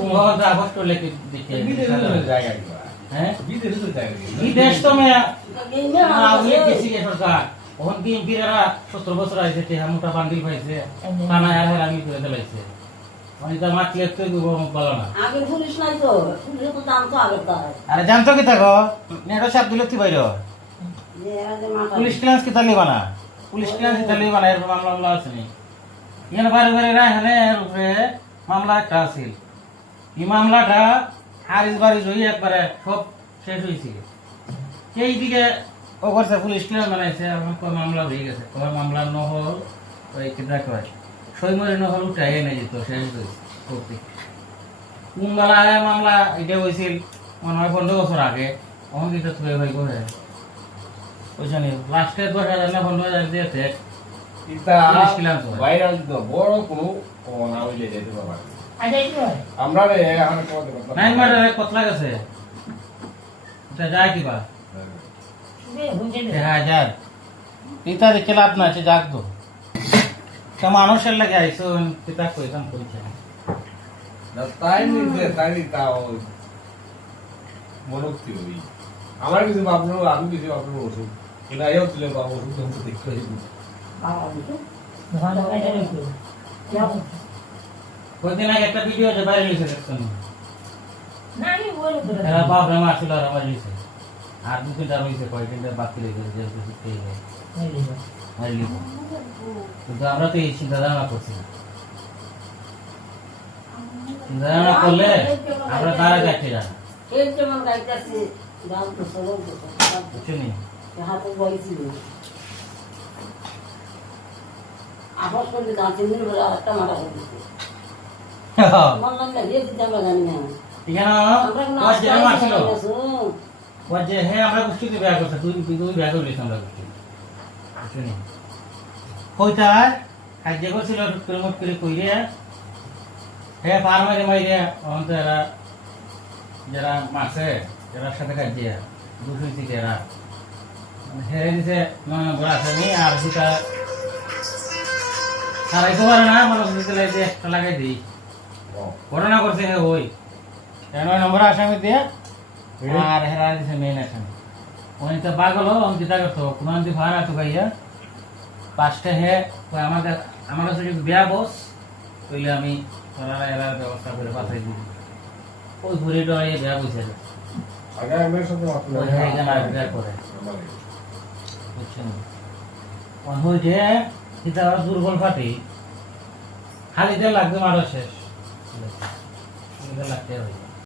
तुम्हारा तो आवाज तो लेके दिखे जाएगा हैं विदेश तो जाएगा विदेश तो मैं आगे किसी के सरकार ওহন কি এমপিরা 17 বছর আইছে তে মোটা বান্ডিল পাইছে থানা আর আমি করে দিলাইছে মানে তা মাটি একটু বলো না আগে পুলিশ নাই তো পুলিশ তো দাম তো আগে তাই আরে জানতো কি থাকো নেটো সাপ দিলে কি বাইরো পুলিশ ক্লিয়ারেন্স কি তালি বানা পুলিশ ক্লিয়ারেন্স তালি বানা এর মামলা আছে নি এর বারে বারে রাহানে উপরে মামলা একটা আছে এই মামলাটা হারিস বারিস হই একবারে সব শেষ হইছে এই দিকে ওভার সে পুলিশ ক্লিয়ারেন্স বানাইছে এখন কোন মামলা হয়ে গেছে কোন মামলা নহল ওই কিনা কয় সইমরে নহল উঠাই নাই যেত শেষ হইছে করতে কোন মামলা এটা হইছিল মনে হয় 15 বছর আগে অন দিতে তুই ভাই কই ওইখানে লাস্টে 10,000 না 15,000 দিয়েছে এটা ভাইরাল তো বড় কোনো কোনা হইলে যেতে বাবা আমরা রে এখন কথা নাই মারে কতলা গেছে এটা যায় কি বা হ্যাঁ যা পিতা দেখে লাভ না আছে যাক তো তা মানুষের লাগে আইসো পিতা কইতাম কইছে না তাই নিতে তাই তাও মনোক্তি হই আমার কিছু ভাবলো আমি কিছু ভাবলো ওষুধ কিন্তু আইও তুলে বাবু ওষুধ তো দেখতে হই কদিন আগে একটা ভিডিও যে বাইরে লিখে দেখছেন এরা বাপ রে মা ছিল আর আমার লিখে আর দুটো দাম হইছে কয়দিন বাকি রেখে যে কিছু খেয়ে লিখে কিন্তু আমরা তো এই চিন্তা ধারণা করছি না চিন্তা ধারণা করলে আমরা তারা যাচ্ছি না এই যেমন গাইতাছি দাম তো সরল তো কিছু নেই হাতে বইছিল আবার করে দাঁতিন দিন বলে একটা মারা হয়েছে মন লাগে যে দিতে আমরা জানি না এখানে ওই যে আমার ছিল ওই যে হ্যাঁ আমরা কুষ্টিতে বিয়া করছে তুই বিয়া করলিস আমরা কুষ্টি কিছু নেই কইতা কাজে করছিল প্রমোট করে কইরে হ্যাঁ পার মাইরে মাইরে অন্ত এরা যারা মাসে যারা সাথে কাজে দুশুইছি এরা হেরে দিছে মানে বড় আসামি আর দুটা সারাইতে পারে না মানুষ দিতে লাগে একটা লাগাই দিই ঘটনা করছে হে ওই 9 নম্বর আসামি দিয়ে আর হেরা দিছে মেইন আসামি ওই তো পাগল আমি কিতা করতো কোন দি ভাড়া তো গাইয়া পাঁচটা হে ওই আমাদের যদি বিয়া বস কইলে আমি তোরা এরা ব্যবস্থা করে পাঠাই দিই ওই ঘুরে ডরে বিয়া বসে আগে আমার সাথে আপনার হ্যাঁ এখানে বিয়া করে বুঝছেন ওই হইছে কিতা দুর্বল ফাটি খালি তেল লাগবে মারো শেষ লাগতে হয়